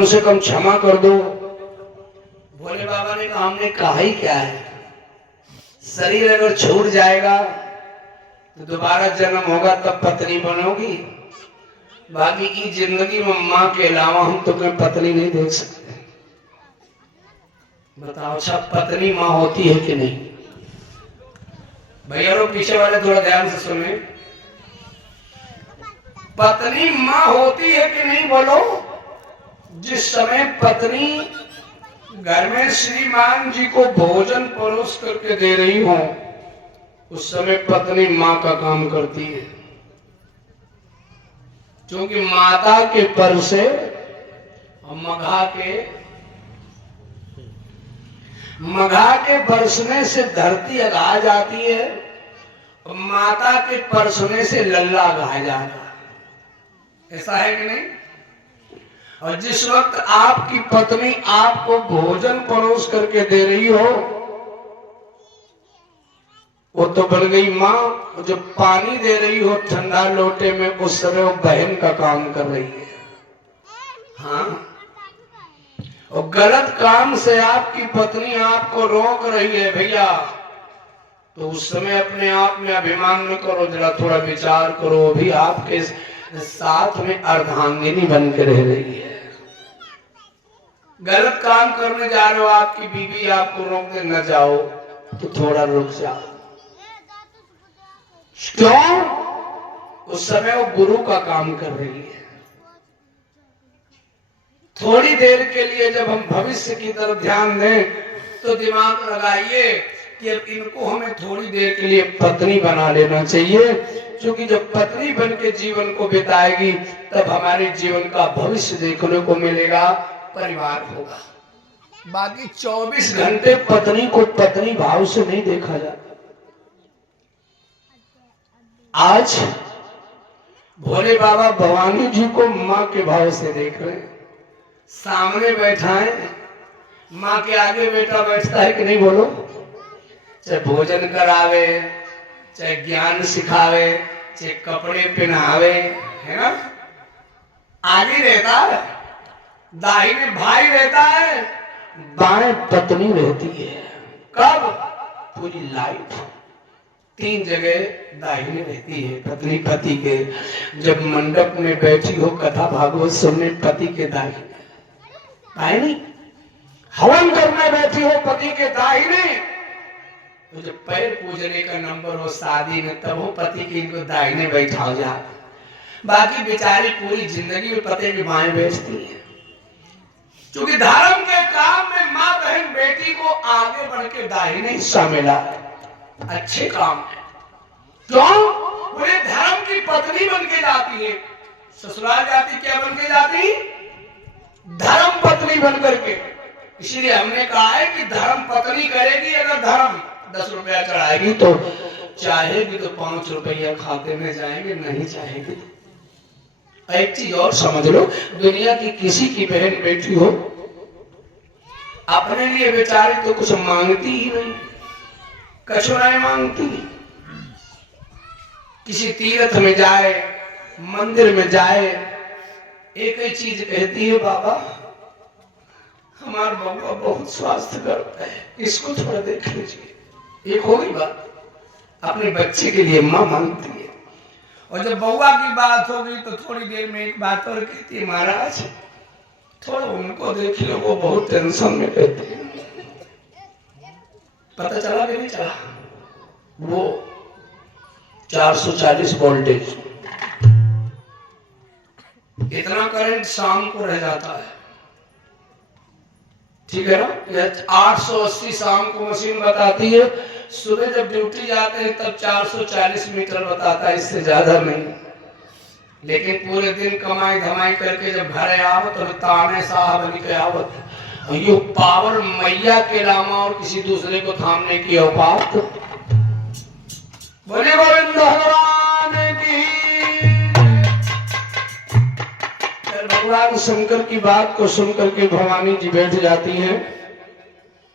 कम से कम क्षमा कर दो। भोले बाबा ने कहा हमने कहा ही क्या है, शरीर अगर छूट जाएगा तो दोबारा जन्म होगा तब पत्नी बनोगी, बाकी की जिंदगी में माँ के अलावा हम तुम्हें पत्नी नहीं देख सकते। बताओ अच्छा पत्नी माँ होती है कि नहीं? भैया लोग पीछे वाले थोड़ा ध्यान से सुने, पत्नी माँ होती है कि नहीं बोलो? जिस समय पत्नी घर में श्रीमान जी को भोजन परोस करके दे रही हो उस समय पत्नी माँ का काम करती है, क्योंकि माता के पर से और मघा के बरसने से धरती अघा जाती है और माता के परसने से लल्ला अघा जाता है। ऐसा है कि नहीं? और जिस वक्त आपकी पत्नी आपको भोजन परोस करके दे रही हो वो तो बन गई माँ, जो पानी दे रही हो ठंडा लोटे में उस समय वो बहन का काम कर रही है। हाँ, और गलत काम से आपकी पत्नी आपको रोक रही है भैया, तो उस समय अपने आप में अभिमान न करो, जरा थोड़ा विचार करो, अभी आपके साथ में अर्धांगिनी बन के रह रही है। गलत काम करने जा रहे हो, आपकी बीवी आपको रोकने न जाओ तो थोड़ा रुक जाओ। क्यों? उस समय वो गुरु का काम कर रही है। थोड़ी देर के लिए जब हम भविष्य की तरफ ध्यान दें तो दिमाग लगाइए कि अब इनको हमें थोड़ी देर के लिए पत्नी बना लेना चाहिए, क्योंकि जब पत्नी बन के जीवन को बिताएगी तब हमारे जीवन का भविष्य देखने को मिलेगा, परिवार होगा। बाकी 24 घंटे पत्नी को पत्नी भाव से नहीं देखा जाता। आज भोले बाबा भवानी जी को माँ के भाव से देख रहे हैं। सामने बैठा है, माँ के आगे बेटा बैठता है कि नहीं बोलो? चाहे भोजन करावे, चाहे ज्ञान सिखावे, चाहे कपड़े पहनावे, है ना? आगे रहता है, दाहिने भाई रहता है, बाएं पत्नी रहती है। कब? पूरी लाइफ 3 जगह दाहिने रहती है पत्नी पति के। जब मंडप में बैठी हो कथा भागवत सुनने पति के दाहिने, नहीं हवन करने बैठी हो पति के दाहिने, तो जब पैर पूजने का नंबर हो शादी में तब हो पति के इनको दाहिने बैठा जा। बाकी बेचारी पूरी जिंदगी में पति के बाएं बैठती है, क्योंकि धर्म के काम में माँ बहन बेटी को आगे बढ़ के दाहिने हिस्सा मिला है। अच्छे काम है। क्यों? बोले धर्म की पत्नी बन के जाती है, ससुराल जाती क्या बन के जाती? धर्म पत्नी बन करके। इसीलिए हमने कहा है कि धर्म पत्नी करेगी, अगर धर्म 10 रुपया चढ़ाएगी तो चाहेगी तो 5 रुपया खाते में जाएंगे, नहीं चाहेगी। एक चीज और समझ लो, दुनिया की किसी की बहन बेटी हो अपने लिए बेचारी तो कुछ मांगती ही नहीं, कछुआएं मांगती। किसी तीर्थ में जाए, मंदिर में जाए, एक ही चीज कहती है, बाबा हमारा बउआ बहुत स्वास्थ्य करता है, इसको थोड़ा देख लीजिए। एक होगी बात, अपने बच्चे के लिए माँ मांगती है। और जब बउआ की बात होगी तो थोड़ी देर में एक बात और कहती है, महाराज थोड़ा उनको देख लो, वो बहुत टेंशन में रहते हैं। पता चला कि नहीं चला? वो 440 वोल्टेज इतना करंट शाम को रह जाता है, ठीक है ना? 880 शाम को मशीन बताती है, सुबह जब ड्यूटी जाते हैं तब 440 मीटर बताता है, इससे ज्यादा नहीं। लेकिन पूरे दिन कमाई धमाई करके जब घर आवत तो ताने साहब बन के आवत, ये पावर मैया के अलावा और किसी दूसरे को थामने की औकात। बोले गोविंद भगवान की। भगवान शंकर की बात को सुनकर के भवानी जी बैठ जाती हैं।